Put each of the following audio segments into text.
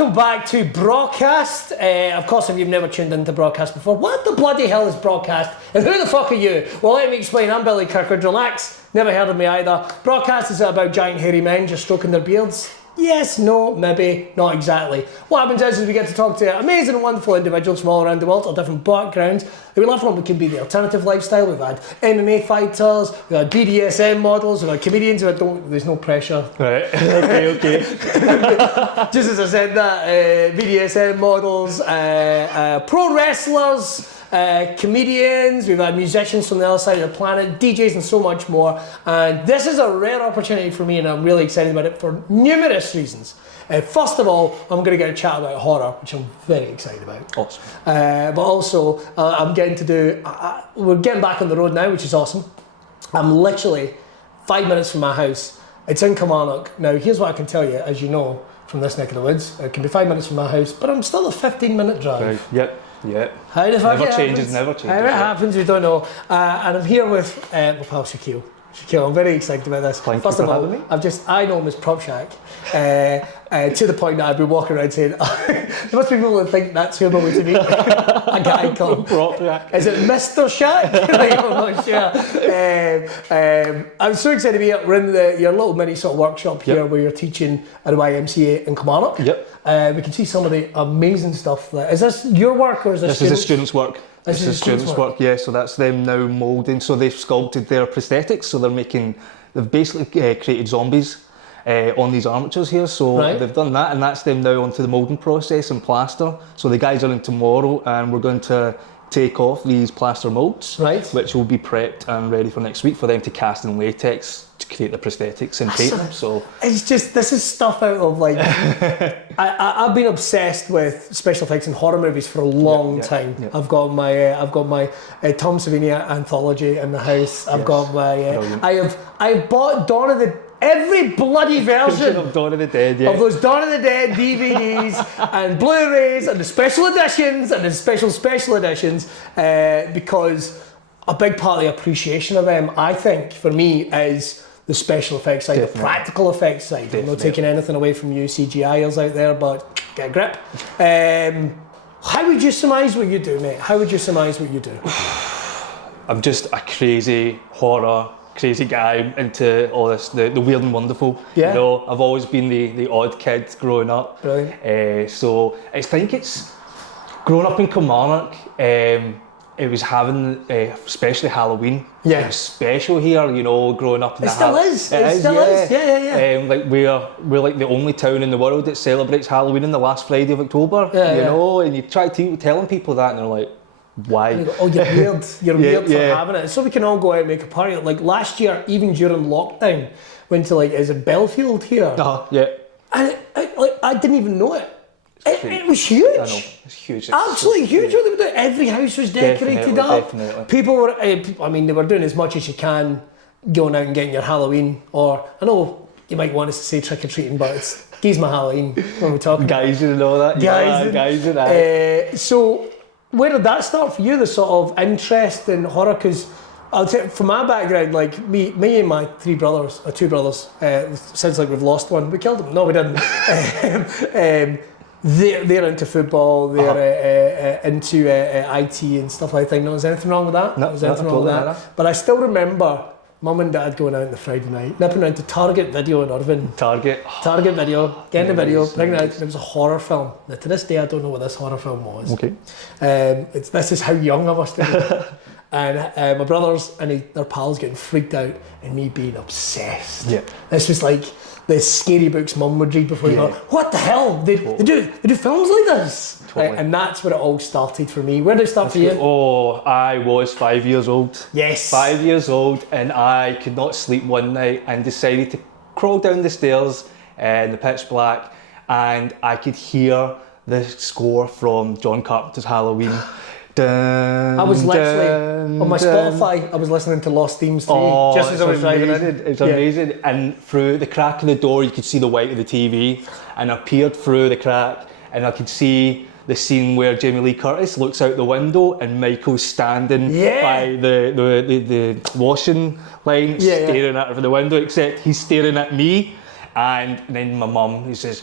welcome back to Braw Cast. Of course, if you've never tuned into Braw Cast before, what the bloody hell is Braw Cast? And who the fuck are you? Well, let me explain. I'm Billy Kirkwood. Relax. Never heard of me either. Braw Cast is about giant hairy men just stroking their beards. Yes, no, maybe, not exactly. What happens is we get to talk to amazing and wonderful individuals from all around the world of different backgrounds. We love from it can be the alternative lifestyle. We've had MMA fighters, we've had BDSM models, we've had comedians. There's no pressure. Right, okay. Just as I said that, BDSM models, pro wrestlers, comedians, we've had musicians from the other side of the planet, DJs and so much more. And this is a rare opportunity for me and I'm really excited about it for numerous reasons. First of all, I'm going to get a chat about horror, which I'm very excited about. Awesome. But also, I'm getting to do, we're getting back on the road now, which is awesome. I'm literally 5 minutes from my house. It's in Kilmarnock. Now, here's what I can tell you, as you know, from this neck of the woods. It can be 5 minutes from my house, but I'm still a 15-minute drive. Right. Yep. How the fuck never it changes. How it happens, we don't know. And I'm here with my pal Shaquille. Shaquille, I'm very excited about this. Thank First you of for all, having me. I know him as Prop Shak, to the point that I've been walking around saying, there must be people that think that's who I'm going to meet. A guy called Propshak. Is it Mr. Shak? Like, I'm not sure. I'm so excited to be here. We're in your little mini sort of workshop here where you're teaching at the YMCA in Kilmarnock. Yep. We can see some of the amazing stuff. Is this your work or is this This is the students' work. This is students' work, yeah, so that's them now moulding. So they've sculpted their prosthetics, so they've basically created zombies on these armatures here. So they've done that, and that's them now onto the moulding process and plaster. So the guys are in tomorrow, and we're going to take off these plaster moulds, which will be prepped and ready for next week for them to cast in latex to create the prosthetics and paint them. So it's just, this is stuff out of like, I've been obsessed with special effects in horror movies for a long time. Yep. I've got my Tom Savini anthology in the house. I've got my I've bought Dawn of the every bloody version of Dawn of the Dead, of those Dawn of the Dead DVDs and Blu-rays and the special editions and the special editions because a big part of the appreciation of them, I think, for me, is the special effects side, the practical effects side. Definitely. I'm not taking anything away from you CGIers out there, but get a grip. How would you surmise what you do, mate? How would you surmise what you do? I'm just a crazy guy into all this, the weird and wonderful. Yeah. You know, I've always been the odd kid growing up. Brilliant. So I think it's growing up in Kilmarnock. It was having, especially Halloween. Yeah. It was special here, you know, growing up in It still is. It still is. Yeah. Like we're like the only town in the world that celebrates Halloween on the last Friday of October. You know, and you try telling people that, and they're like, why? And you go, oh, you're weird. You're weird for having it. So we can all go out and make a party. Like last year, even during lockdown, went to is it Belfield here? Yeah. And I didn't even know it. It was huge. I know, it's huge. It's absolutely huge. Every house was decorated up. Definitely. People were, they were doing as much as you can, going out and getting your Halloween. Or I know you might want us to say trick or treating, but it's geez my Halloween when we're talking. Guys and all that. Guys and that. So where did that start for you? The sort of interest in horror? Because I'll tell you, from my background, like me and my two brothers. Sounds like we've lost one. We killed them. No, we didn't. They're into football, they're into IT and stuff like that. No, is there anything wrong with that? No, is there anything wrong with that? But I still remember Mum and Dad going out on the Friday night, nipping around to Target Video in Irvine. Target Video, getting the video, bringing it out, and it was a horror film. Now to this day I don't know what this horror film was. Okay. This is how young I must have been. And my brothers and their pals getting freaked out and me being obsessed. Yeah. This was like the scary books Mum would read before you go, what the hell? They do films like this? Totally. And that's where it all started for me. Where did it start for you? Oh, I was 5 years old. Yes. 5 years old, and I could not sleep one night and decided to crawl down the stairs in the pitch black, and I could hear the score from John Carpenter's Halloween. I was literally on my Spotify. I was listening to Lost Themes 3 just as I was driving in. It's amazing. And through the crack of the door, you could see the white of the TV. And I peered through the crack, and I could see the scene where Jamie Lee Curtis looks out the window, and Michael's standing by the washing line, staring at her from the window. Except he's staring at me, and then my mum, he says,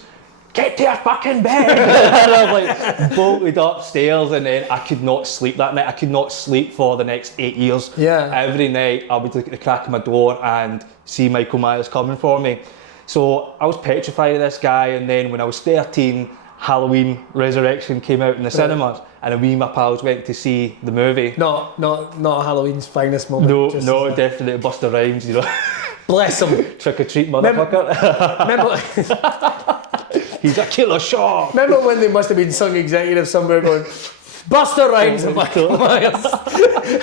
get to your fucking bed. And I was like, bolted upstairs, and then I could not sleep that night. I could not sleep for the next 8 years. Yeah. Every night I would look at the crack of my door and see Michael Myers coming for me. So I was petrified of this guy, and then when I was 13, Halloween Resurrection came out in the cinemas, and me and my pals went to see the movie. Not Halloween's finest moment. No, definitely Busta Rhymes, you know. Bless him. Trick or treat, motherfucker. Remember, he's a killer shot. remember when they must have been some executive somewhere going, Busta Rhymes and Michael Myers.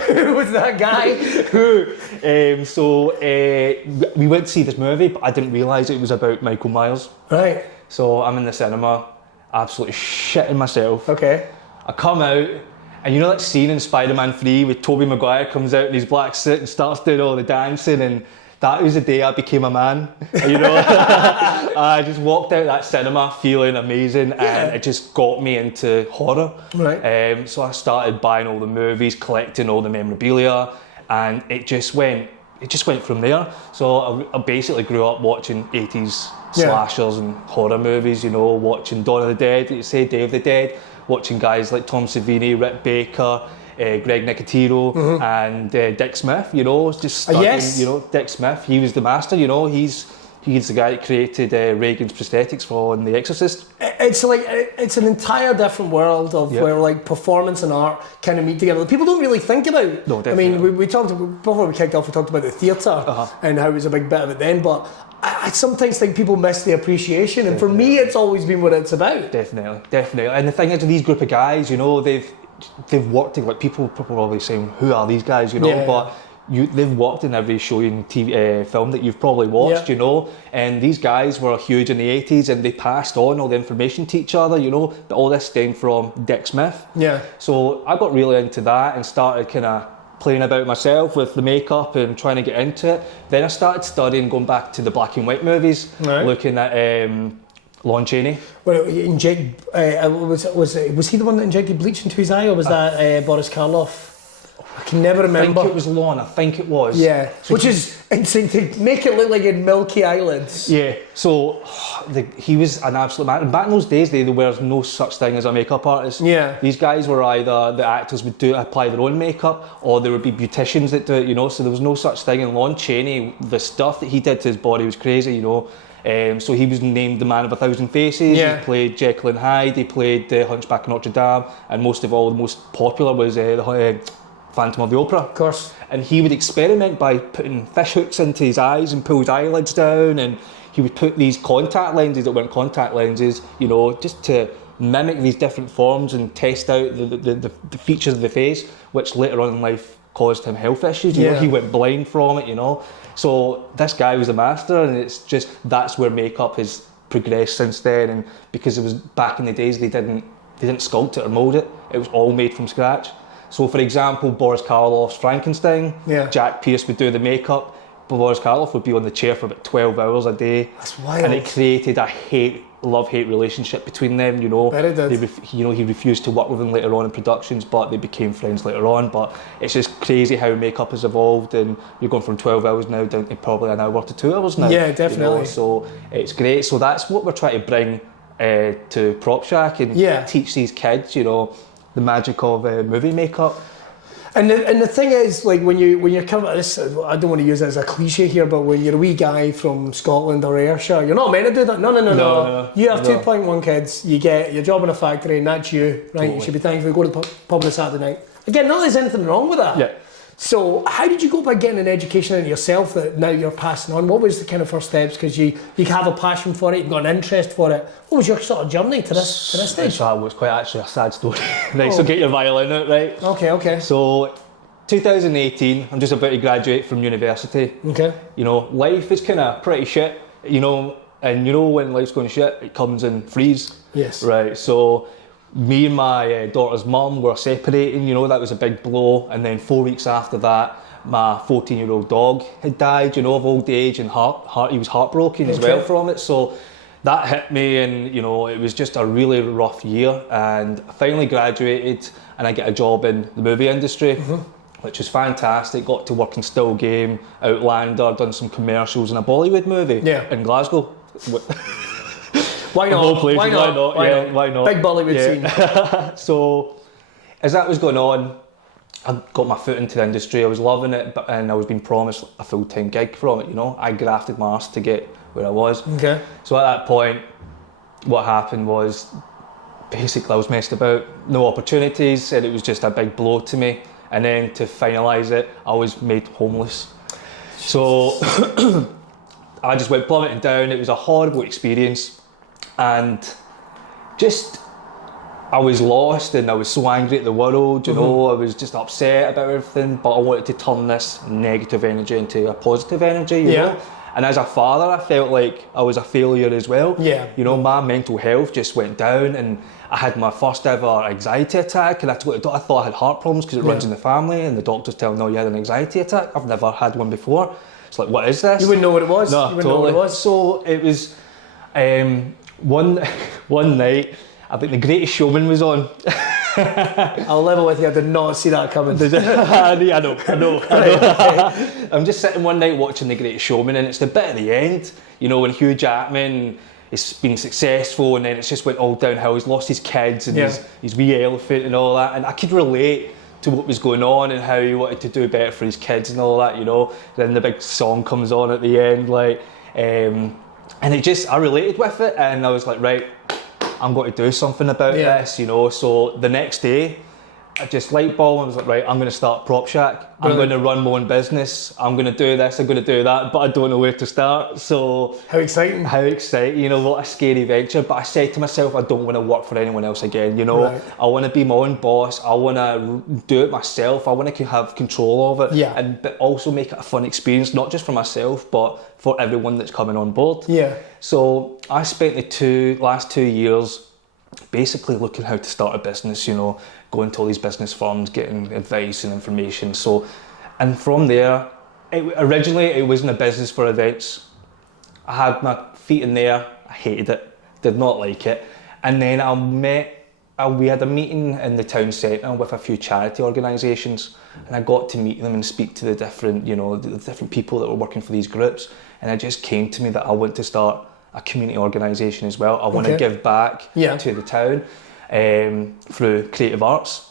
Who was that guy? We went to see this movie, but I didn't realise it was about Michael Myers. Right. So I'm in the cinema, absolutely shitting myself. Okay. I come out, and you know that scene in Spider-Man 3 where Tobey Maguire comes out in his black suit and starts doing all the dancing, and that was the day I became a man. You know, I just walked out of that cinema feeling amazing, and it just got me into horror. Right. So I started buying all the movies, collecting all the memorabilia, and it just went from there. So I basically grew up watching 80s slashers and horror movies, you know, watching Dawn of the Dead, Day of the Dead, watching guys like Tom Savini, Rick Baker, Greg Nicotero, and Dick Smith, you know, just studying, you know, Dick Smith, he was the master, you know, he's the guy that created Reagan's prosthetics for The Exorcist. It's like, it's an entire different world of where like performance and art kind of meet together. People don't really think about it. No, definitely. I mean, we talked, before we kicked off, we talked about the theatre and how it was a big bit of it then, but I sometimes think people miss the appreciation, and for me it's always been what it's about. Definitely. And the thing is, with these group of guys, you know, they've worked in, like, people probably saying, who are these guys, you know, but they've worked in every show and TV film that you've probably watched, you know, and these guys were huge in the 80s, and they passed on all the information to each other, you know, all this stemmed from Dick Smith. So I got really into that and started kind of playing about myself with the makeup and trying to get into it. Then I started studying, going back to the black and white movies, looking at Lon Chaney. Well, was he the one that injected bleach into his eye, or was that Boris Karloff? I can never remember. I think it was Lon, I think it was. Yeah, so which is insane to make it look like in milky eyelids. Yeah, so he was an absolute man. And back in those days, there was no such thing as a makeup artist. Yeah. These guys were either, the actors would apply their own makeup, or there would be beauticians that do it, you know, so there was no such thing. And Lon Chaney, the stuff that he did to his body was crazy, you know. So he was named the Man of a Thousand Faces. He played Jekyll and Hyde, he played the Hunchback of Notre Dame, and most of all, the most popular was the Phantom of the Opera. Of course. And he would experiment by putting fish hooks into his eyes and pull his eyelids down, and he would put these contact lenses that weren't contact lenses, you know, just to mimic these different forms and test out the features of the face, which later on in life caused him health issues. You know, he went blind from it, you know. So this guy was a master, and it's just, that's where makeup has progressed since then. And because it was back in the days, they didn't sculpt it or mould it. It was all made from scratch. So for example, Boris Karloff's Frankenstein, Jack Pierce would do the makeup, but Boris Karloff would be on the chair for about 12 hours a day. That's wild. And it created a love-hate relationship between them, you know. Very good. He refused to work with them later on in productions, but they became friends later on. But it's just crazy how makeup has evolved, and you're going from 12 hours now down to probably an hour to 2 hours now. Yeah, definitely. You know? So it's great. So that's what we're trying to bring to Prop Shak and teach these kids, you know, the magic of movie makeup. And the thing is, like, when you're coming at this, I don't want to use it as a cliche here, but when you're a wee guy from Scotland or Ayrshire, you're not meant to do that. No. You have 2.1 kids, you get your job in a factory, and that's you, right? Totally. You should be thankful you go to the pub on a Saturday night. Again, not that there's anything wrong with that. Yeah. So how did you go about getting an education into yourself that now you're passing on? What was the kind of first steps? Because you have a passion for it, you've got an interest for it. What was your sort of journey to this stage? So it was quite actually a sad story. Right, so get your violin out, right? Okay. So 2018, I'm just about to graduate from university. Okay. You know, life is kind of pretty shit, you know, and you know when life's going shit, it comes in threes. Yes. Right, so me and my daughter's mum were separating, you know, that was a big blow. And then 4 weeks after that, my 14-year-old dog had died, you know, of old age, and he was heartbroken as well from it. So that hit me, and, you know, it was just a really rough year. And I finally graduated, and I get a job in the movie industry, which was fantastic. Got to work in Still Game, Outlander, done some commercials in a Bollywood movie in Glasgow. Why not? Of all places, Why not? Why not? Big Bollywood scene. So, as that was going on, I got my foot into the industry. I was loving it, and I was being promised a full-time gig from it. You know, I grafted my arse to get where I was. Okay. So at that point, what happened was, basically I was messed about, no opportunities, and it was just a big blow to me. And then to finalise it, I was made homeless. So I just went plummeting down. It was a horrible experience, and just I was lost, and I was so angry at the world, you know, I was just upset about everything, but I wanted to turn this negative energy into a positive energy, you know. And as a father, I felt like I was a failure as well. Yeah. You know, my mental health just went down, and I had my first ever anxiety attack, and I thought I had heart problems because it runs in the family, and the doctors tell me, no, you had an anxiety attack. I've never had one before. It's like, what is this? You wouldn't know what it was. No, you wouldn't totally. know what it was. So it was one night, I think The Greatest Showman was on. I'll level with you, I did not see that coming. I know. I'm just sitting one night watching The Greatest Showman, and it's the bit at the end, you know, when Hugh Jackman has been successful, and then it's just went all downhill. He's lost his kids and his wee elephant and all that, and I could relate to what was going on and how he wanted to do better for his kids and all that, you know. Then the big song comes on at the end, like, and I related with it, and I was like, right, I'm going to do something about this, you know. So the next day, I just light bulb, I was like, right, I'm going to start Prop Shak. I'm going to run my own business. I'm going to do this, I'm going to do that, but I don't know where to start. So How exciting, you know, what a scary venture. But I said to myself, I don't want to work for anyone else again, you know. I want to be my own boss. I want to do it myself. I want to have control of it, but also make it a fun experience, not just for myself, but for everyone that's coming on board. So I spent the last 2 years basically looking how to start a business, you know, going to all these business firms, getting advice and information. So, and from there, originally it wasn't a business for events. I had my feet in there, I hated it, did not like it. And then we had a meeting in the town centre with a few charity organisations, and I got to meet them and speak to the different, you know, the different people that were working for these groups. And it just came to me that I want to start a community organisation as well. I want to give back to the town through creative arts.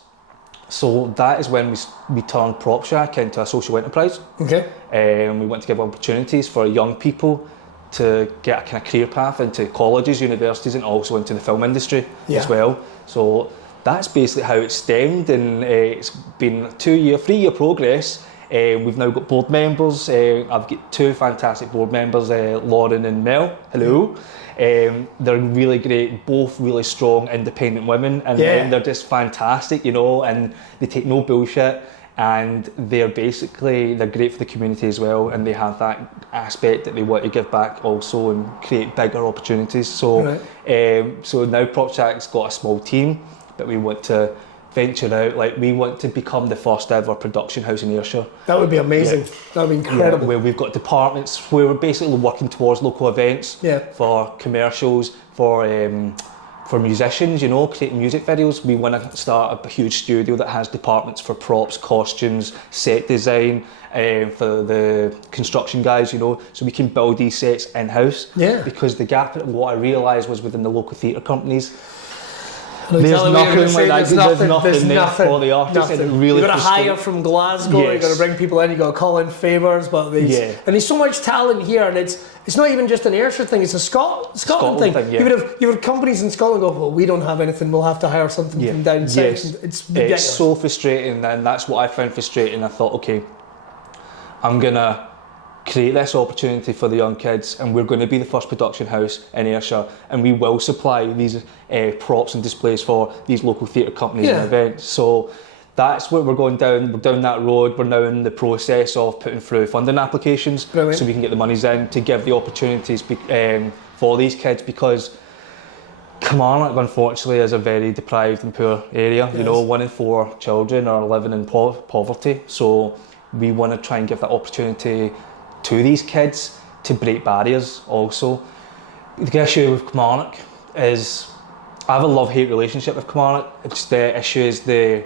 So that is when we turned Prop Shak into a social enterprise. We want to give opportunities for young people to get a kind of career path into colleges, universities, and also into the film industry as well. So that's basically how it stemmed, and it's been a 3-year progress. We've now got board members. I've got 2 fantastic board members, Lauren and Mel. Hello. They're really great, both really strong, independent women, and they're just fantastic, you know, and they take no bullshit, and they're great for the community as well, and they have that aspect that they want to give back also and create bigger opportunities. So, so now Prop Shak's got a small team, but we want to venture out. Like, we want to become the first ever production house in Ayrshire. That would be amazing. That would be incredible. Where we've got departments where we're basically working towards local events for commercials, for musicians, you know, creating music videos. We want to start a huge studio that has departments for props, costumes, set design, for the construction guys, you know, so we can build these sets in-house. Because the gap, what I realised was within the local theatre companies, there's nothing like that. There's nothing for the artists. And it really you've got to hire from Glasgow, you've got to bring people in, you've got to call in favours, but and there's so much talent here, and it's not even just an Ayrshire thing, it's a Scotland thing. You would have companies in Scotland go, well, we don't have anything, we'll have to hire something from down south. It's ridiculous. It's so frustrating, and that's what I found frustrating. I thought, okay, I'm going to create this opportunity for the young kids, and we're going to be the first production house in Ayrshire, and we will supply these props and displays for these local theatre companies and events. So that's what we're going down. We're down that road. We're now in the process of putting through funding applications so we can get the monies in to give the opportunities for these kids, because Kilmarnock, unfortunately, is a very deprived and poor area. You know, 1 in 4 children are living in poverty. So we want to try and give that opportunity to these kids to break barriers also. The issue with Kilmarnock is I have a love-hate relationship with Kilmarnock. It's the issue is they're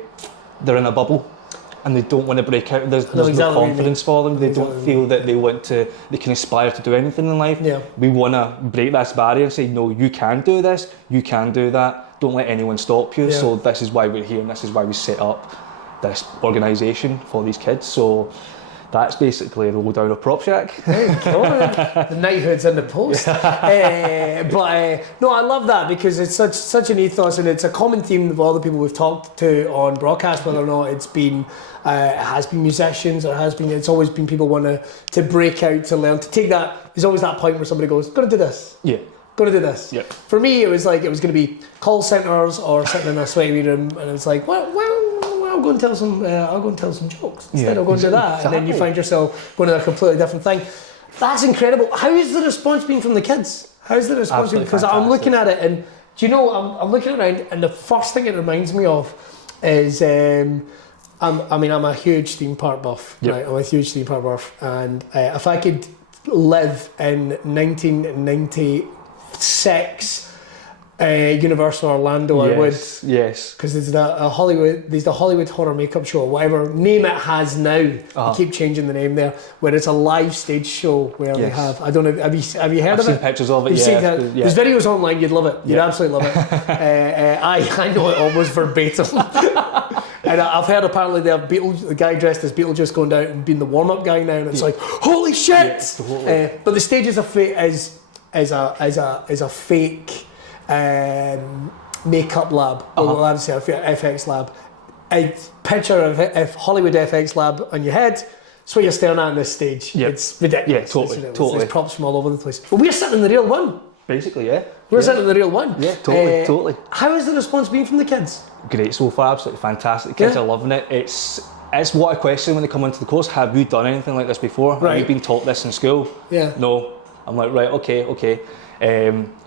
in a bubble, and they don't want to break out. There's no confidence for them. They don't feel that they can aspire to do anything in life. Yeah. We want to break this barrier and say, no, you can do this, you can do that. Don't let anyone stop you. Yeah. So this is why we're here, and this is why we set up this organisation for these kids. So that's basically the lowdown of Prop Shak. There you go. The knighthood's in the post. No, I love that because it's such an ethos, and it's a common theme of all the people we've talked to on Braw Cast, whether or not it has been musicians, or it's always been people want to break out, to learn, to take that. There's always that point where somebody goes, "Got to do this." Yeah. Got to do this. Yeah. For me, it was going to be call centres or sitting in a sweaty room, and it's like, well, I'll go and tell some jokes instead. I'll go and do that, and then you find yourself going to a completely different thing. That's incredible. How has the response been from the kids? How's the response been? Because I'm looking at it, and do you know, I'm looking around, and the first thing it reminds me of is, I'm a huge theme park buff. Yep. Right? I'm a huge theme park buff, and if I could live in 1996. Universal Orlando, I would. Yes. Because there's the Hollywood Horror Makeup Show, whatever name it has now. They keep changing the name there, where it's a live stage show where they have. I don't know. Have you heard of it? I've seen pictures of it. There's videos online. You'd love it. You'd absolutely love it. I know it almost verbatim. And I've heard apparently the guy dressed as Beetlejuice going down and being the warm up guy now, and it's like, holy shit! Yeah, totally. But the stage is a fake. Makeup lab, we'll have to say FX lab. A picture of Hollywood FX lab on your head. That's what you're staring at on this stage. Yep. It's ridiculous. Yeah, totally. There's props from all over the place. But we're sitting in the real one. Basically, yeah. We're sitting in the real one. Yeah, totally. How has the response been from the kids? Great so far, absolutely fantastic. The kids are loving it. It's what I question when they come into the course. Have you done anything like this before? Right. Have you been taught this in school? Yeah. No. I'm like, right, okay.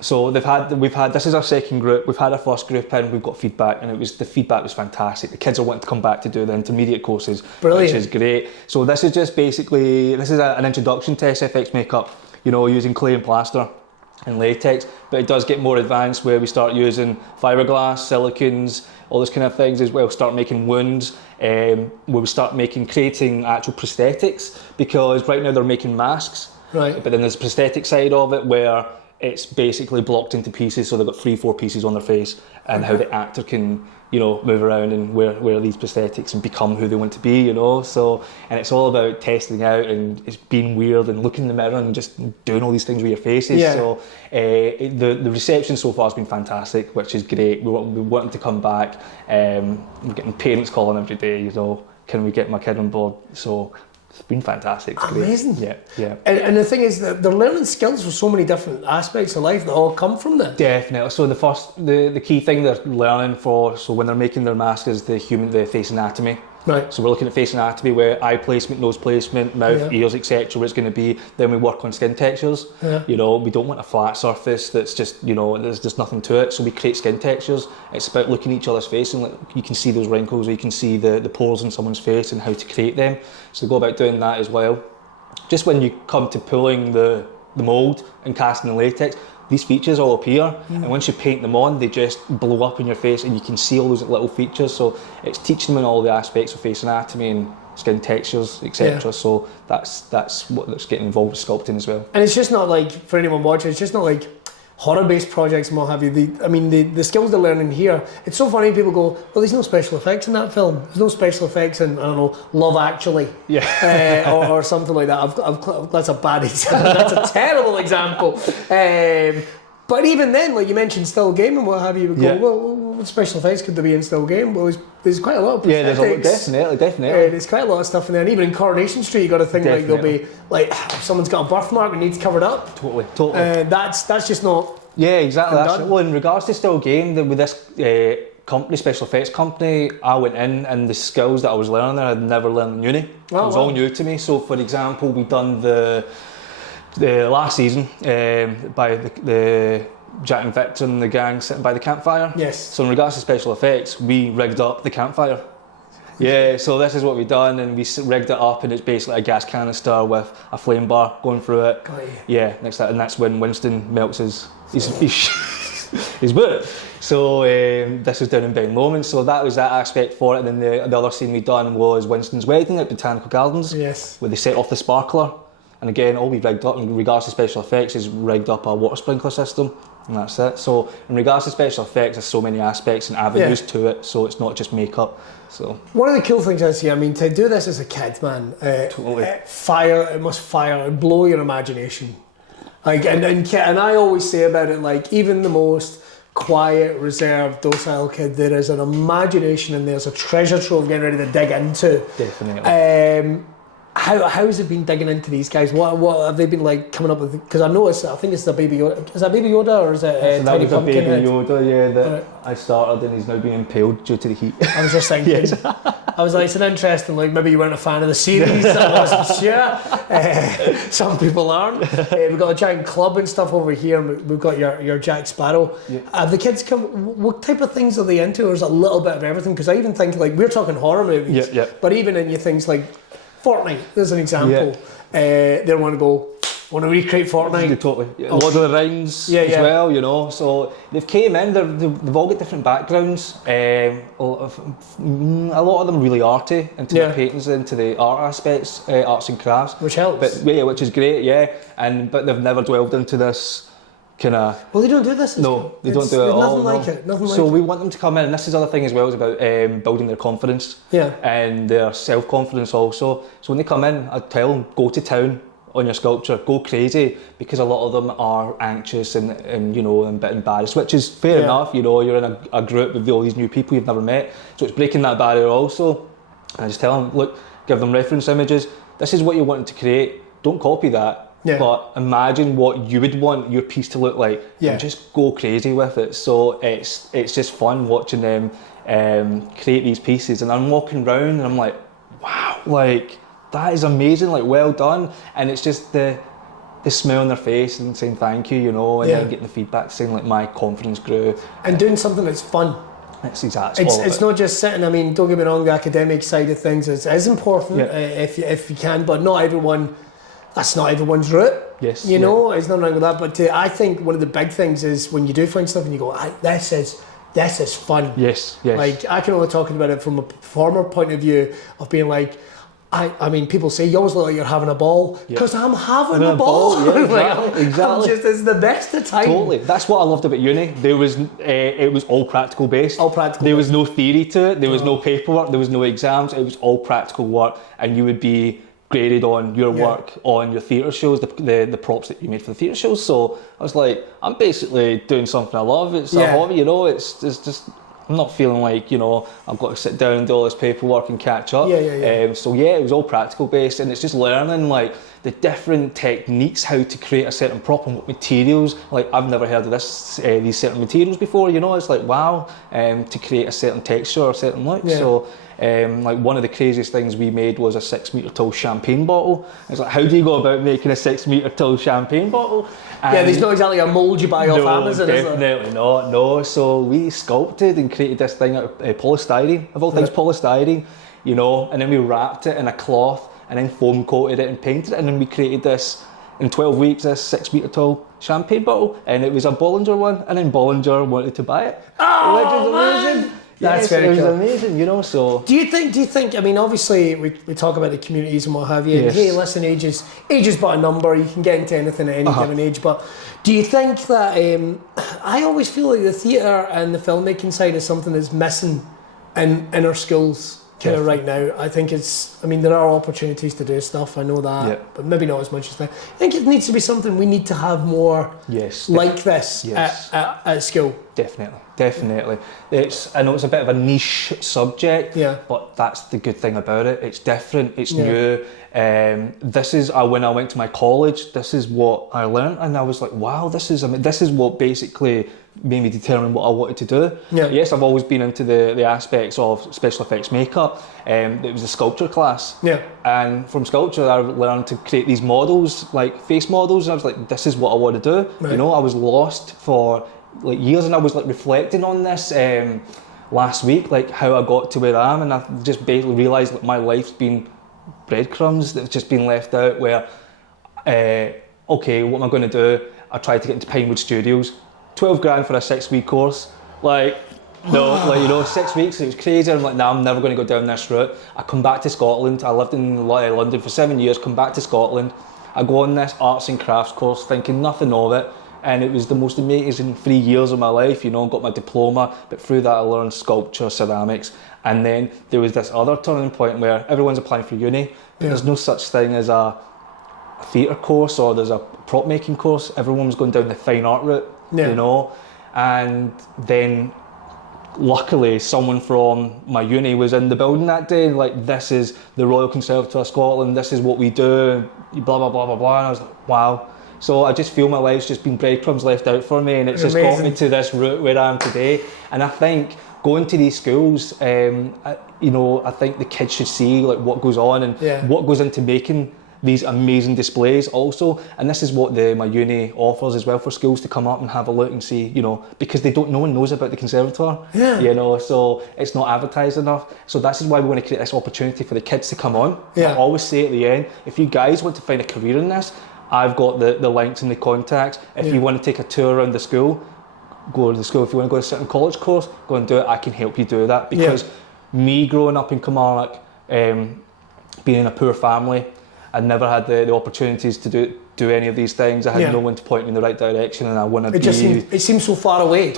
So we've had this is our second group. We've had our first group in. We've got feedback, and the feedback was fantastic. The kids are wanting to come back to do the intermediate courses, which is great. So this is just basically an introduction to SFX makeup. You know, using clay and plaster and latex, but it does get more advanced where we start using fiberglass, silicones, all those kind of things as well. Start making wounds. Where we start creating actual prosthetics, because right now they're making masks. Right. But then there's the prosthetic side of it where it's basically blocked into pieces, so they've got 3-4 pieces on their face, and how the actor can, move around and wear these prosthetics and become who they want to be, So, and it's all about testing out, and it's being weird and looking in the mirror and just doing all these things with your faces. Yeah. So the reception so far has been fantastic, which is great. We want them to come back. We're getting parents calling every day, can we get my kid on board? So it's been fantastic. It's amazing. Great. Yeah. And the thing is that they're learning skills for so many different aspects of life that all come from this. Definitely. So the key thing they're learning so when they're making their mask is the face anatomy. Right. So we're looking at face anatomy, where eye placement, nose placement, mouth, ears, etc. Where it's going to be. Then we work on skin textures. Yeah. We don't want a flat surface that's just there's just nothing to it. So we create skin textures. It's about looking at each other's face, and you can see those wrinkles, or you can see the pores in someone's face and how to create them. So go about doing that as well. Just when you come to pulling the mould and casting the latex, these features all appear, and once you paint them on, they just blow up in your face, and you can see all those little features. So it's teaching them in all the aspects of face anatomy and skin textures, etc. Yeah. So that's what's getting involved with sculpting as well. And it's just not like, for anyone watching, it's just not like horror-based projects and what have you. The skills they're learning here, it's so funny, people go, well, there's no special effects in that film. There's no special effects in, I don't know, Love Actually. Yeah. Or something like that. That's a bad example. That's a terrible example. But even then, like you mentioned, still game and what have you, we go, well, what special effects could there be in still game? Well, there's quite a lot of prosthetics. Yeah, definitely. There's quite a lot of stuff in there. And even in Coronation Street, you got to think definitely. Like there'll be, like, if someone's got a birthmark and needs covered up. Totally. That's just not. Yeah, exactly. Well, in regards to still game, with this company, special effects company, I went in, and the skills that I was learning there, I'd never learned in uni. It was all new to me. So, for example, we done the last season by the Jack and Victor and the gang sitting by the campfire. Yes. So in regards to special effects, we rigged up the campfire. Yeah, so this is what we done, and we rigged it up, and it's basically a gas canister with a flame bar going through it. Got you. Yeah, and that's when Winston melts his his boot. So this was down in Ben Lomond, so that was that aspect for it. And then the other scene we done was Winston's wedding at Botanical Gardens, yes, where they set off the sparkler. And again, all we've rigged up in regards to special effects is rigged up a water sprinkler system, and that's it. So in regards to special effects, there's so many aspects and avenues to it, so it's not just makeup. So one of the cool things I see, I mean, to do this as a kid, man, totally. It must fire and blow your imagination. Like, and I always say about it, like, even the most quiet, reserved, docile kid, there is an imagination and there's a treasure trove getting ready to dig into. Definitely. How has it been digging into these guys? What have they been like coming up with? Because I noticed, I think it's the Baby Yoda. Is that Baby Yoda or is it So that Tiny was a Pumpkin? Baby Yoda, yeah, that I started and he's now being impaled due to the heat. I was just thinking, Yes. I was like, it's an interesting, like, maybe you weren't a fan of the series, I wasn't sure. Some people aren't. We've got a giant club and stuff over here, and we've got your Jack Sparrow. Yeah. Have the kids come, what type of things are they into, or is it a little bit of everything? Because I even think, like, we're talking horror movies, but even in your things like Fortnite, there's an example. They want to recreate Fortnite. Yeah, totally. Yeah. Lord of the Rings as well, you know. So they've came in, they've all got different backgrounds. A lot of them really arty, into the paintings, into the art aspects, arts and crafts. Which helps. But, yeah, which is great, yeah. But they've never delved into this kind of... Well, they don't do this. No, they don't do it at all. Nothing like it. Nothing like so it. we want them to come in, and this is the other thing as well, is about building their confidence and their self-confidence also. So when they come in, I tell them, go to town on your sculpture, go crazy, because a lot of them are anxious and you know, a bit embarrassed, which is fair enough. You know, you're in a group with all these new people you've never met, so it's breaking that barrier also. And I just tell them, look, give them reference images. This is what you're wanting to create. Don't copy that, but imagine what you would want your piece to look like, and just go crazy with it. So it's just fun watching them create these pieces, and I'm walking around and I'm like, wow, like, that is amazing, like, well done. And it's just the smile on their face and saying thank you, you know, and then getting the feedback saying, like, my confidence grew. And doing something that's fun. That's exactly it's not just sitting, I mean, don't get me wrong, the academic side of things is important if you can, but not everyone, that's not everyone's route. Yes. You know, it's nothing wrong with that. But I think one of the big things is when you do find stuff and you go, this is fun. Yes. Like, I can only talk about it from a performer point of view of being like, I mean, people say you always look like you're having a ball, because I'm having a ball. Yeah, exactly. It's the best of time. Totally. That's what I loved about uni. There was it was all practical based. All practical. There was no theory to it. There was no paperwork. There was no exams. It was all practical work, and you would be graded on your work on your theatre shows, the props that you made for the theatre shows. So I was like, I'm basically doing something I love. It's a hobby, you know. It's just. I'm not feeling like, you know, I've got to sit down and do all this paperwork and catch up. So it was all practical based, and it's just learning like the different techniques, how to create a certain prop and what materials. Like, I've never heard of these certain materials before, you know. It's like, wow, to create a certain texture or a certain look. So like, one of the craziest things we made was a 6 metre tall champagne bottle. It's like, how do you go about making a 6 metre tall champagne bottle? And there's not exactly a mould you buy off Amazon, is there? Definitely not, no. So we sculpted and created this thing out of polystyrene, of all things polystyrene, you know, and then we wrapped it in a cloth and then foam coated it and painted it, and then we created this, in 12 weeks, this 6 metre tall champagne bottle, and it was a Bollinger one, and then Bollinger wanted to buy it. Oh, which is amazing. That's very cool. It was amazing, you know, so... Do you think, I mean, obviously we talk about the communities and what have you, and hey, listen, age is but a number, you can get into anything at any given age, but do you think that, I always feel like the theatre and the filmmaking side is something that's missing in our schools kind of right now. I think there are opportunities to do stuff, I know that, but maybe not as much as that. I think it needs to be something we need to have more like this at school. Definitely. I know it's a bit of a niche subject, but that's the good thing about it. It's different, it's new. This is when I went to my college, this is what I learned, and I was like, wow, this is what basically made me determine what I wanted to do. Yes, I've always been into the aspects of special effects makeup. It was a sculpture class, and from sculpture I learned to create these models, like face models, and I was like, this is what I want to do. You know, I was lost for like years, and I was like reflecting on this last week, like how I got to where I am, and I just basically realised that my life's been breadcrumbs that's just been left out, where okay, what am I going to do? I tried to get into Pinewood Studios, 12 grand for a 6-week course. Like, no, like, you know, 6 weeks, it was crazy. I'm like, nah, I'm never going to go down this route. I come back to Scotland. I lived in London for 7 years, come back to Scotland. I go on this arts and crafts course thinking nothing of it. And it was the most amazing 3 years of my life, you know, got my diploma, but through that I learned sculpture, ceramics. And then there was this other turning point where everyone's applying for uni, but there's no such thing as a theatre course or there's a prop making course. Everyone's going down the fine art route, you know. And then luckily someone from my uni was in the building that day, like, this is the Royal Conservatoire of Scotland, this is what we do, blah, blah, blah, blah, blah. And I was like, wow. So I just feel my life's just been breadcrumbs left out for me, and it's just got me to this route where I am today. And I think going to these schools, you know, I think the kids should see like what goes on and what goes into making these amazing displays also. And this is what my uni offers as well, for schools to come up and have a look and see, you know, because no one knows about the conservatoire, you know, so it's not advertised enough. So this is why we want to create this opportunity for the kids to come on. I always say at the end, if you guys want to find a career in this, I've got the links and the contacts. If you want to take a tour around the school, go to the school. If you want to go to a certain college course, go and do it. I can help you do that, because me growing up in Kilmarnock, being in a poor family, I never had the opportunities to do any of these things. I had no one to point me in the right direction, and I wanted to it seems so far away.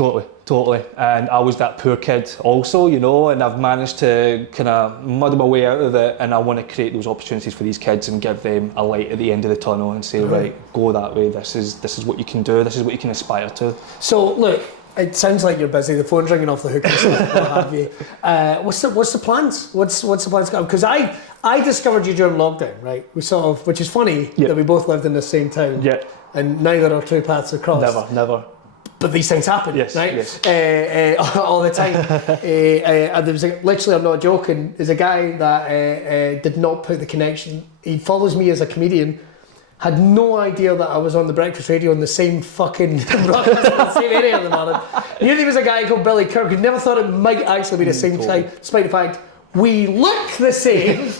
Totally. And I was that poor kid also, you know, and I've managed to kind of muddle my way out of it, and I want to create those opportunities for these kids and give them a light at the end of the tunnel and say, right, go that way. This is what you can do. This is what you can aspire to. So look, it sounds like you're busy. The phone's ringing off the hook and stuff, what have you. What's the plans? What's the plans? Because I discovered you during lockdown, right? We sort of, which is funny that we both lived in the same town. Yeah. And neither our two paths have crossed. Never. But these things happen, right? Yes. All the time. And there was literally, I'm not joking, there's a guy that did not put the connection. He follows me as a comedian. Had no idea that I was on the breakfast radio in the same fucking the same area in the morning. Knew there was a guy called Billy Kirk. Never thought it might actually be the same guy, despite the fact we look the same,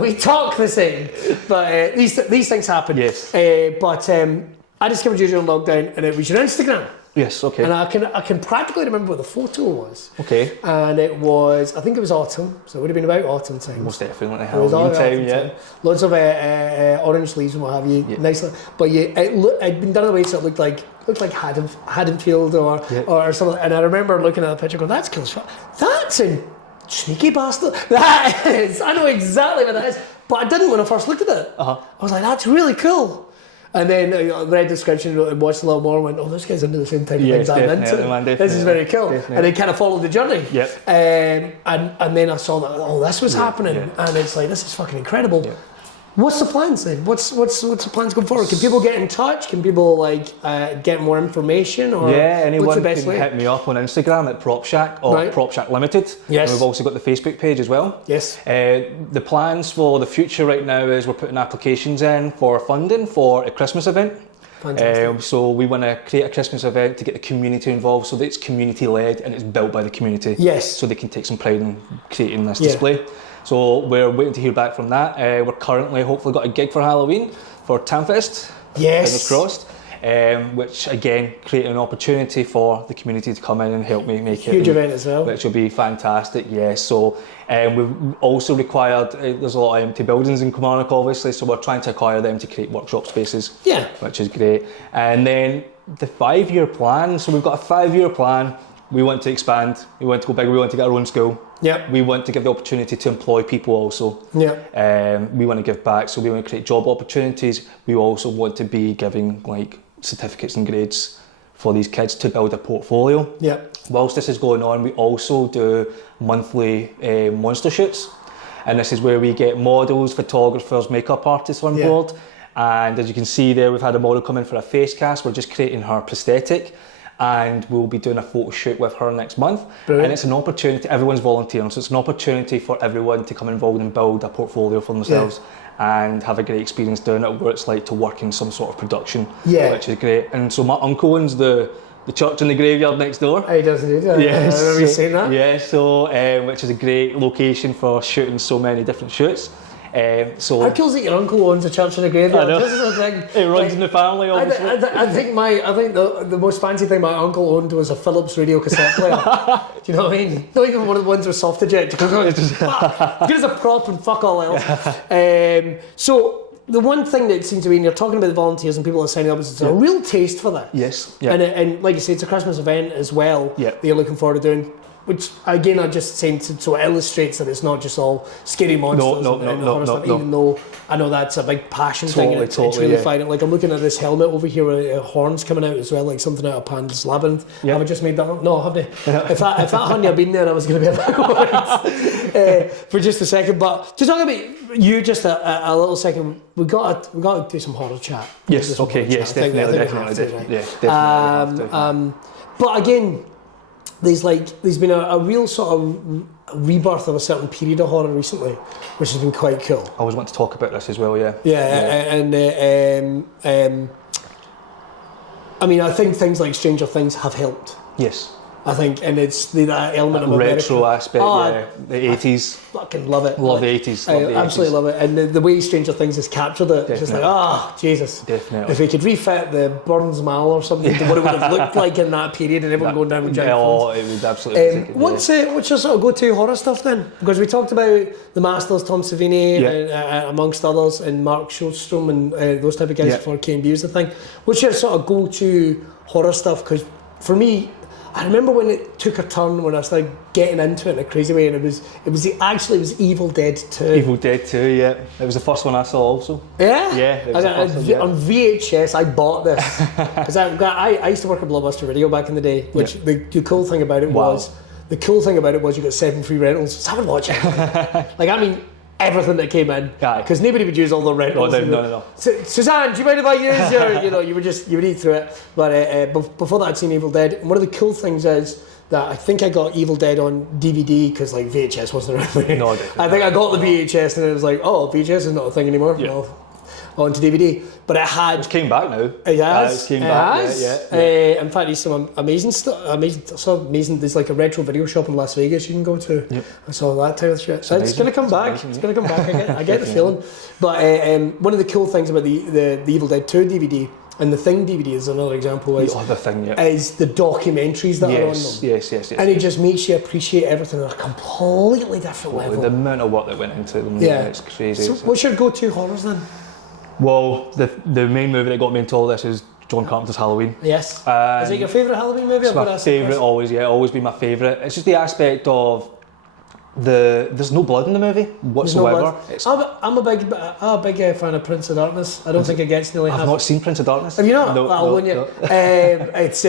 we talk the same. But these things happen. Yes. But I discovered you during lockdown, and it was your Instagram. Yes, okay. And I can practically remember what the photo was. Okay. And it was, I think it was autumn, so it would have been about autumn time. Most definitely Halloween time. Loads of orange leaves and what have you. Yeah. Nice, but it'd been done in a way so it looked like Haddonfield or something. And I remember looking at the picture, going, "That's cool. That's a sneaky bastard. That is. I know exactly what that is." But I didn't when I first looked at it. I was like, "That's really cool." And then I read the description and watched a little more and went, oh, this guy's into the same type of things I'm into. Man, this is very cool. Definitely. And then kind of followed the journey. Yep. And then I saw that, this was happening. And it's like, this is fucking incredible. Yep. What's the plans then? What's the plans going forward? Can people get in touch? Can people get more information? Or anyone can hit me up on Instagram at Propshak or Prop Shak Limited. Yes. And we've also got the Facebook page as well. Yes. The plans for the future right now is we're putting applications in for funding for a Christmas event. Fantastic. So we want to create a Christmas event to get the community involved, so that it's community led and it's built by the community. Yes. So they can take some pride in creating this display. So we're waiting to hear back from that. We're currently hopefully got a gig for Halloween for Tamfest. Yes. Fingers crossed. Which again, creating an opportunity for the community to come in and help me make it. Huge event as well. Which will be fantastic, So we've also required, there's a lot of empty buildings in Kilmarnock obviously, so we're trying to acquire them to create workshop spaces. Yeah. Which is great. And then the 5-year plan, so we've got a 5-year plan. We want to expand, we want to go bigger, we want to get our own school. Yeah. We want to give the opportunity to employ people also. Yeah. We want to give back, so we want to create job opportunities. We also want to be giving certificates and grades for these kids to build a portfolio. Yeah. Whilst this is going on, we also do monthly monster shoots, and this is where we get models, photographers, makeup artists on board. And as you can see there, we've had a model come in for a face cast. We're just creating her prosthetic, and we'll be doing a photo shoot with her next month. Brilliant. And it's an opportunity, everyone's volunteering, so it's an opportunity for everyone to come involved and build a portfolio for themselves and have a great experience doing it, what it's like to work in some sort of production, which is great. And so my uncle owns the church in the graveyard next door. He does indeed. Yes. Have you seen that? Yeah, so which is a great location for shooting so many different shoots. So how cool is it your uncle owns a church in a graveyard? I know. This is the thing. It runs in the family, obviously. I think the most fancy thing my uncle owned was a Philips radio cassette player. Do you know what I mean? Not even one of the ones with soft eject. Good as a prop and fuck all else. So the one thing that seems to be, when you're talking about the volunteers and people that are signing up, is it's a real taste for that. Yes. Yeah. And like you say, it's a Christmas event as well that you're looking forward to doing. Which again, I just saying so it illustrates that it's not just all scary monsters and horror stuff. Even though I know that's a big passion thing, and it's really fine. Like I'm looking at this helmet over here with horns coming out as well, like something out of Pan's Labyrinth. Have I just made that up? No, have they? If that hadn't been there, I was going to be a bit worried for just a second. But to talk about you just a little second, we got to do some horror chat. Yes. Okay. Yes. Definitely. But again, there's been a real sort of rebirth of a certain period of horror recently, which has been quite cool. I always want to talk about this as well, yeah. I mean, I think things like Stranger Things have helped. Yes. I think, and it's that element of retro America. aspect, the 80s. Fucking love it. Love the 80s. I absolutely love it. And the way Stranger Things has captured it, it's just like, Jesus. Definitely. If we could refit the Burns Mall or something to what it would have looked like in that period and everyone going down with giant phones. It would absolutely what's your sort of go-to horror stuff then? Because we talked about the Masters, Tom Savini, and, amongst others, and Mark Showstrom and those type of guys before K&B was the thing. What's your sort of go-to horror stuff? Because for me, I remember when it took a turn when I started getting into it in a crazy way, and it was Evil Dead 2. Evil Dead 2, yeah. It was the first one I saw also. Yeah? Yeah, it was the first one, on VHS, I bought this. Because I used to work at Blockbuster Video back in the day, which the cool thing about it was, you got 7 free rentals. So I would watch it. Everything that came in, because nobody would use all the rentals. No. Suzanne, do you mind if I use your? You would eat through it. But before that, I'd seen Evil Dead. And one of the cool things is that I think I got Evil Dead on DVD because VHS wasn't around. No, I think I got the VHS and it was like, oh, VHS is not a thing anymore. Yeah. Well, onto DVD, but it had. It came back now. It has. It came back. Yeah. In fact, there's some amazing stuff. Amazing. There's like a retro video shop in Las Vegas you can go to. Yep. I saw that type of shit. So it's going to come back. It's going to come back. I get the feeling. But one of the cool things about the Evil Dead 2 DVD and the Thing DVD is another example. Is the documentaries that are on them. Yes. And it just makes you appreciate everything at a completely different level. The amount of work that went into them. Yeah, it's crazy. So what's your go-to horrors then? Well, the main movie that got me into all this is John Carpenter's Halloween. Yes. Is it your favourite Halloween movie? It's my favourite, always been my favourite. It's just the aspect of there's no blood in the movie whatsoever. I'm a big fan of Prince of Darkness. I don't think it gets nearly half. I've not seen Prince of Darkness. Have you not? No. It's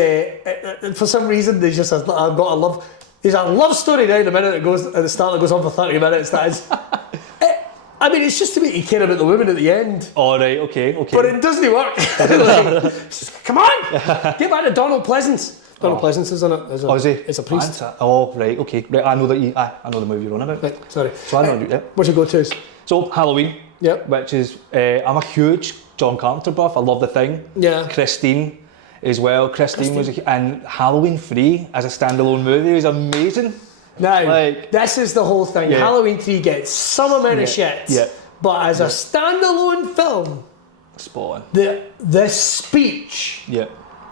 for some reason there's just there's a love story now in a minute that goes at the start that goes on for 30 minutes. That is. It's just to make you care about the women at the end. All right, okay. But it doesn't work. Come on, get back to Donald Pleasance. Donald Pleasance is in it. Is he? It's a priest. Oh, right, okay. Right, I know the movie you're on about. Right, sorry. So I know what's your go-tos? So Halloween. Yep. Which is I'm a huge John Carpenter buff. I love The Thing. Yeah. Christine as well. Christine was and Halloween 3 as a standalone movie was amazing. Now, this is the whole thing. Yeah. Halloween 3 gets some amount of shit, but as a standalone film, spot on. The speech,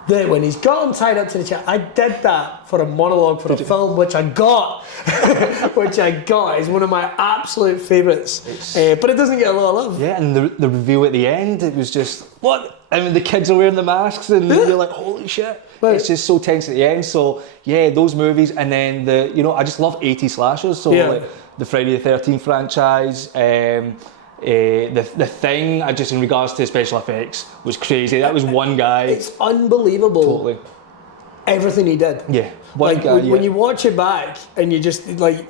when he's got him tied up to the chair, I did that for a monologue for a film, which I got, is one of my absolute favourites. But it doesn't get a lot of love. Yeah, and the reveal at the end, it was just what. I mean, the kids are wearing the masks, and you're like, holy shit. Right. It's just so tense at the end. So yeah, those movies, and then I just love 80s slashers. So like the Friday the 13th franchise, the Thing. In regards to special effects, was crazy. That was one guy. It's unbelievable. Totally. Everything he did. Yeah. When you watch it back, and you just I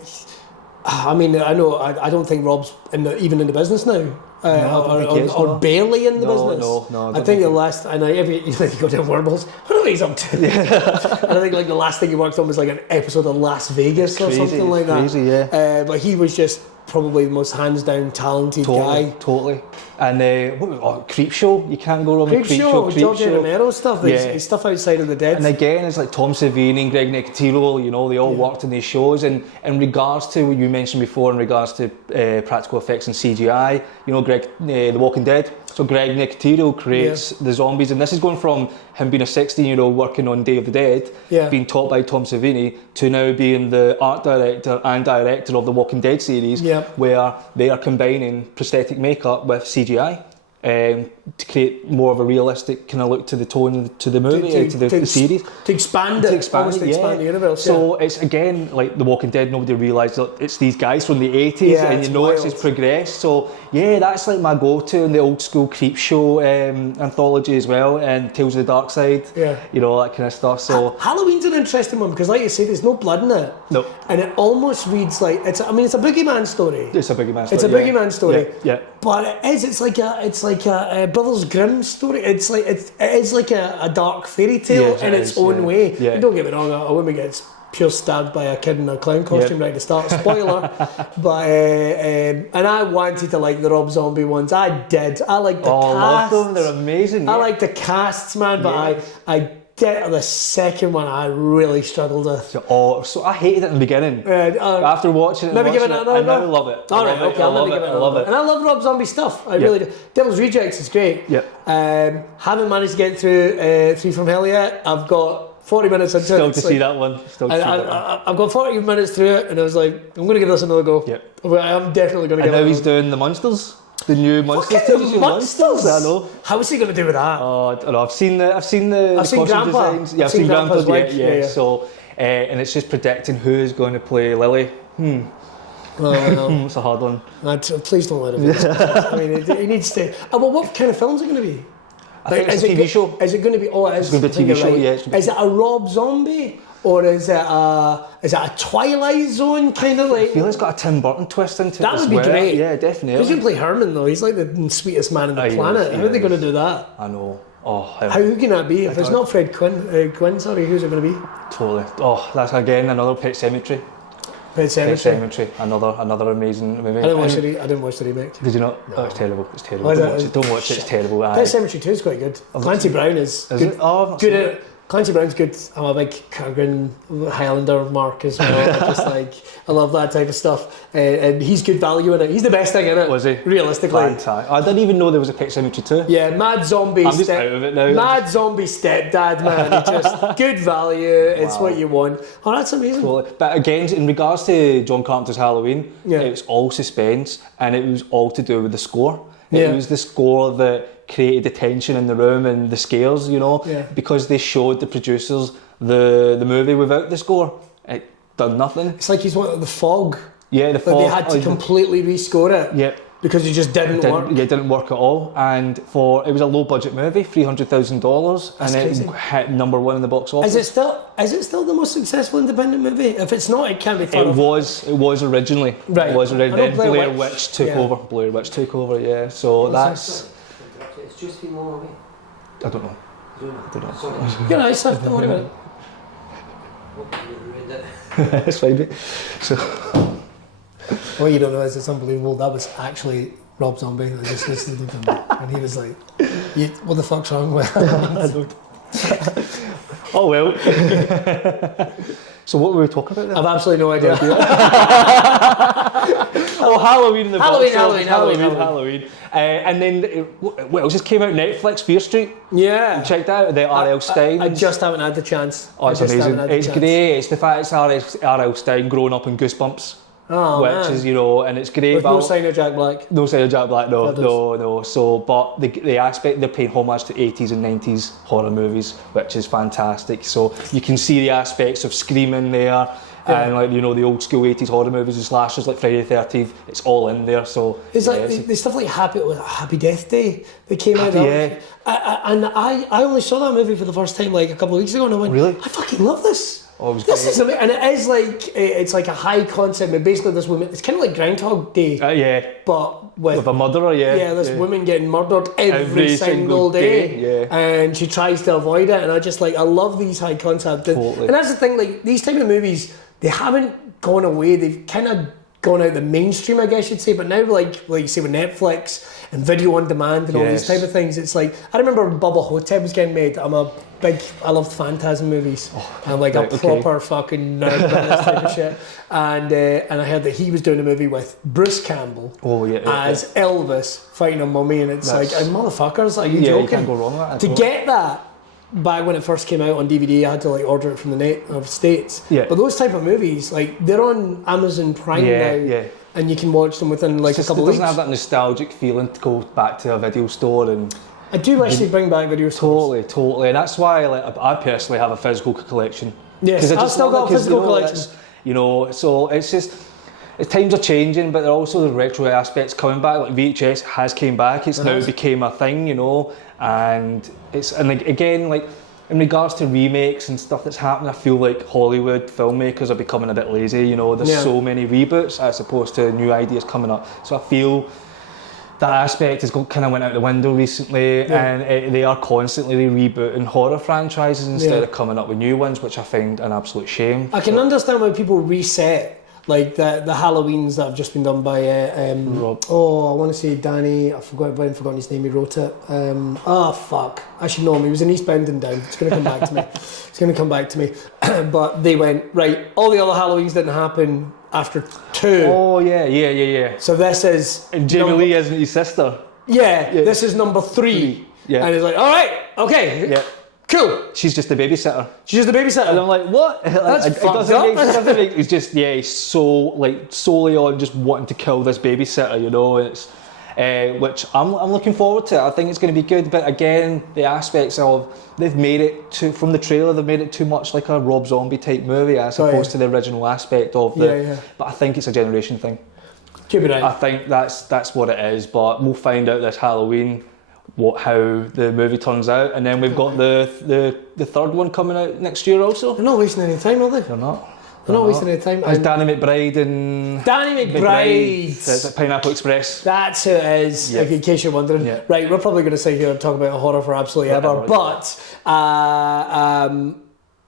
don't think Rob's even in the business now. Or barely in the business. No. I think the last, and you go down wormholes. I don't know what he's up to. And I think the last thing he worked on was an episode of Las Vegas or something like that. Crazy, yeah. But he was just probably the most hands down talented guy. Totally. And Creepshow, you can't go wrong with Creepshow. George Romero stuff. His stuff outside of the dead. And again, it's like Tom Savini and Greg Nicotero, you know, they all worked in these shows. And in regards to what you mentioned before, in regards to practical effects and CGI, you know, The Walking Dead. So Greg Nicotero creates the zombies, and this is going from him being a 16-year-old working on Day of the Dead, being taught by Tom Savini, to now being the art director and director of the Walking Dead series, where they are combining prosthetic makeup with CGI. To create more of a realistic kind of look to the tone, to the movie, to the series. To expand it, expand the universe. So it's again like The Walking Dead, nobody realised that it's these guys from the 80s and you know it's just progressed. So yeah, that's like my go-to in the old school Creepshow anthology as well, and Tales of the Dark Side, you know, that kind of stuff. So Halloween's an interesting one because like you say, there's no blood in it. No. And it almost reads like, it's a boogeyman story. It's a boogeyman story. It's a boogeyman story. Yeah. But it's like a Brothers Grimm story. It's like it is like a dark fairy tale in its own way. Yeah. Don't get me wrong, a woman gets pure stabbed by a kid in a clown costume right at the start. Spoiler. But and I wanted to like the Rob Zombie ones. I did. I like the casts. I love them. They're amazing. I like the casts, man. But I did the second one. I really struggled with. So I hated it in the beginning. After watching it, maybe give it another. I now love it. All right, okay, I'll maybe give it another. I love it. And I love Rob Zombie stuff. I really do. Devil's Rejects is great. Haven't managed to get through 3 from Hell yet. I've got 40 minutes into it. See that one. I've got 40 minutes through it, and I was like, I'm going to give this another go. I'm definitely going to give it. And now he's doing the Monsters. The new Monsters. Monsters. I know. How is he going to do with that? Oh, I don't know. I've seen Grandpa. Designs. Yeah, I've seen Grandpa's. Yeah. So, and it's just predicting who is going to play Lily. It's a hard one. Please don't let him. I mean, he needs to. Well, what kind of films are going to be? I think it's a TV show. Is it going to be? Oh, it is. It's going to be a TV show. Yeah. Is it a Rob Zombie? Or is it a Twilight Zone kind of like? I feel it's got a Tim Burton twist into it. That would be great. Yeah, definitely. Who's going to play Herman though? He's like the sweetest man on the planet. How are they going to do that? I know. How can that be? If it's not Fred Quinn, sorry, who's it going to be? Totally. Oh, that's again another Pet Sematary. Pet Sematary. Another amazing movie. I didn't watch the remake. Did you not? No. Oh, it's terrible. It's terrible. Don't watch it. It's terrible. Pet Sematary 2 is quite good. Clancy Brown is good. Good at it. Clancy Brown's good. I'm a big Kurgan Highlander mark as well. I love that type of stuff. And he's good value in it. He's the best thing in it. Was he? Realistically. Fantastic. I didn't even know there was a Pet Sematary 2. Yeah, Mad Zombie. I'm just out of it now. Mad Zombie stepdad, man. It's just good value. It's what you want. Oh, that's amazing. Cool. But again, in regards to John Carpenter's Halloween, it's all suspense and it was all to do with the score. It was the score that created the tension in the room and the scares, you know, because they showed the producers the movie without the score. It done nothing. It's like he's wanted the fog. Yeah, the fog. They had to completely rescore it. Yep. Because it just didn't work. Yeah, it didn't work at all. And it was a low budget movie, $300,000, and crazy. It hit #1 in the box office. Is it still the most successful independent movie? If it's not, it can't be far off. It was originally. Right. It was originally. Then Blair Witch took over. Blair Witch took over, yeah. So that's... It's just been long away. I don't know. Sorry. You're nice, sir. Don't worry about it. It's fine, mate. So... What you don't know is it's unbelievable. That was actually Rob Zombie. I just listened to him, and he was like, "What the fuck's wrong with?" I don't. Oh well. So what were we talking about then? I've absolutely no idea. Oh, Halloween in the Halloween. And then what else just came out? Netflix, Fear Street. Yeah. You checked out the R.L. Stein. I just haven't had the chance. Oh, it's amazing. It's great. It's the fact it's R.L. Stein growing up in Goosebumps. Oh, which is, you know, and it's great. With no sign of Jack Black. No sign of Jack Black, no. So, but the aspect, they're paying homage to 80s and 90s horror movies, which is fantastic. So you can see the aspects of screaming there, and like, you know, the old school 80s horror movies and slashers like Friday the 13th. It's all in there. So it's like the stuff like Happy Death Day that came out. Yeah. And I only saw that movie for the first time like a couple of weeks ago, and I went, really? I fucking love this. Oh, this is amazing, and it is like it's like a high concept. But basically, this woman, it's kind of like Groundhog Day, but with a murderer, this woman getting murdered every single day, and she tries to avoid it. And I love these high concept, totally. and that's the thing. Like these type of movies, they haven't gone away. They've kind of gone out the mainstream, I guess you'd say. But now, like you say, with Netflix and video on demand and all these type of things, it's like, I remember when Bubba Hotep was getting made. I loved Phantasm movies. I'm like a proper fucking nerd about this type of shit. And I heard that he was doing a movie with Bruce Campbell as Elvis fighting a mummy, and it's like, motherfuckers, are you joking? You can't go wrong with that. To get that back when it first came out on DVD, I had to like order it from the net of States. Yeah. But those type of movies, like, they're on Amazon Prime now. Yeah. And you can watch them within like a couple of weeks. It doesn't have that nostalgic feeling to go back to a video store and. I do wish they'd bring back video stores. Totally, and that's why I personally have a physical collection. Yes, I've still got a physical collection. So it's just, times are changing, but there are also the retro aspects coming back. Like VHS has came back. It's now became a thing, and again, like in regards to remakes and stuff that's happening, I feel like Hollywood filmmakers are becoming a bit lazy. There's so many reboots as opposed to new ideas coming up. So I feel that aspect has kind of went out the window recently, and they are constantly rebooting horror franchises instead of coming up with new ones, which I find an absolute shame. I can understand why people reset, like the Halloweens that have just been done by Rob. I want to say Danny. I've forgotten his name. He wrote it. Fuck. I should know him. He was in Eastbound and Down. It's going to come back to me. But they went, right, all the other Halloweens didn't happen after 2. Oh, yeah. So this is... And Jamie Lee isn't his sister. Yeah, this is number 3. Yeah. And he's like, all right, okay. Yeah. Cool. She's just the babysitter. And I'm like, what? That's fucked up. He's just, he's so, like, solely on just wanting to kill this babysitter, It's... which I'm looking forward to. I think it's going to be good, but again, the aspects of they've made it from the trailer, they've made it too much like a Rob Zombie type movie as opposed to the original aspect of the. But I think it's a generation thing. Could be right. I think that's what it is. But we'll find out this Halloween how the movie turns out, and then we've got the third one coming out next year also. They're not wasting any time, are they? They're not. They're not wasting any time. It's Danny McBride and... Danny McBride! It's at Pineapple Express. That's who it is, in case you're wondering. Yeah. Right, we're probably going to sit here and talk about horror for absolutely ever, but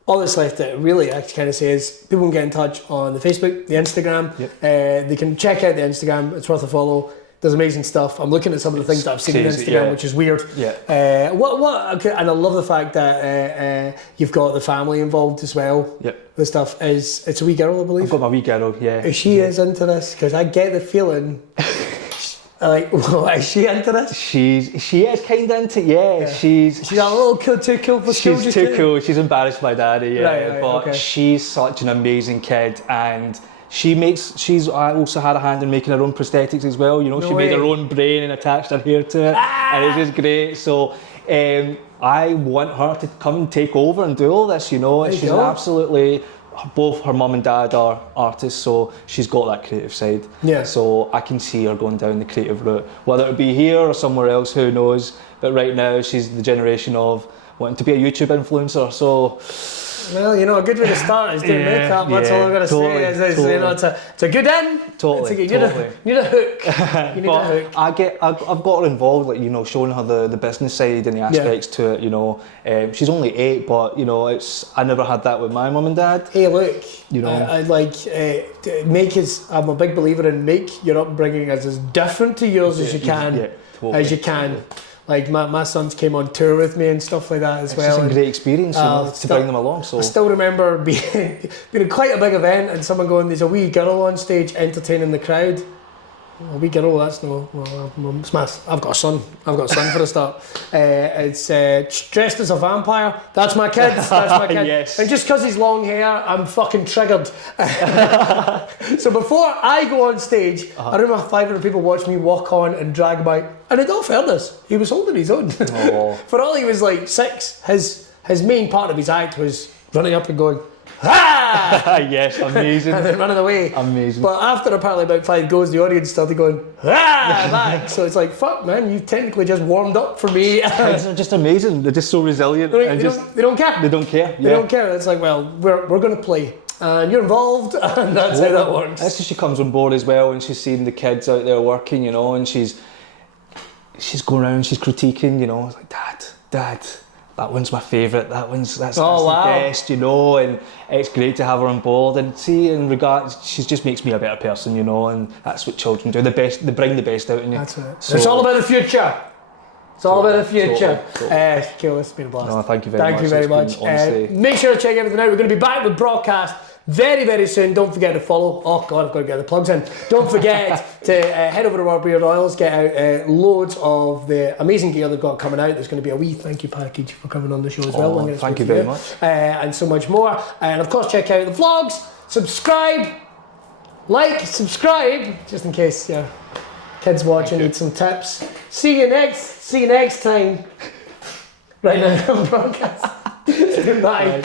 all that's left to really I kind of say is people can get in touch on the Facebook, the Instagram. They can check out the Instagram, it's worth a follow. There's amazing stuff. I'm looking at some of the things that I've seen on Instagram, which is weird. Okay, and I love the fact that you've got the family involved as well. The stuff it's a wee girl, I believe. I've got my wee girl, She is into this, because I get the feeling. Like, is she into this? She is kind of into it, She's a little too cool for school. She's too cool. She's embarrassed by daddy, but she's such an amazing kid, and she's also had a hand in making her own prosthetics as well. She made her own brain and attached her hair to it, and it's just great. So I want her to come and take over and do all this. She's absolutely. Both her mum and dad are artists, so she's got that creative side. So I can see her going down the creative route, whether it be here or somewhere else, who knows. But right now she's the generation of wanting to be a YouTube influencer. So. Well, a good way to start is doing makeup. That's all I'm going to say. It's a good end. Totally. You need a hook. You need a hook. I've got her involved, like showing her the business side and the aspects to it. She's only 8, but I never had that with my mum and dad. Hey, look. I like make is. I'm a big believer in make your upbringing as different to yours as you can. As you can. Like my sons came on tour with me and stuff like that as well. It's a great experience to bring them along. So I still remember being quite a big event and someone going, "There's a wee girl on stage entertaining the crowd." A wee girl, that's no. I've got a son. For a start. It's dressed as a vampire. That's my kid. Yes. And just because he's long hair, I'm fucking triggered. So before I go on stage, I remember 500 people watch me walk on and drag by. And in all fairness, he was holding his own. For all he was like 6, his main part of his act was running up and going, "Ah!" Yes, amazing. And then running away. Amazing. But after apparently about 5 goes, the audience started going, "Ah!" back. So it's like, fuck, man, you technically just warmed up for me. They're just amazing. They're just so resilient. They don't care. They don't care. They don't care. It's like, well, we're going to play. And you're involved, and that's how that works. That's how she comes on board as well, and she's seeing the kids out there working, and she's going around, she's critiquing, it's like, Dad, that one's my favourite. That's wow. the best, you know, and it's great to have her on board. And see, in regards, she just makes me a better person, you know, and that's what children do. They bring the best out in you. That's it. So, it's all about the future. It's all about the future. Totally. Cool, it's been a blast. No, thank you very much. Thank you very much. Honestly. Make sure to check everything out. We're going to be back with Braw Cast very, very soon. Don't forget to follow. Oh God, I've got to get the plugs in. Don't forget to head over to our Weird Oils, get out loads of the amazing gear they've got coming out. There's going to be a wee thank you package for coming on the show as well. Thank you very much. And so much more. And of course, check out the vlogs. Subscribe, subscribe, just in case your kids watching need some tips. See you next time. Right now on broadcast. Bye.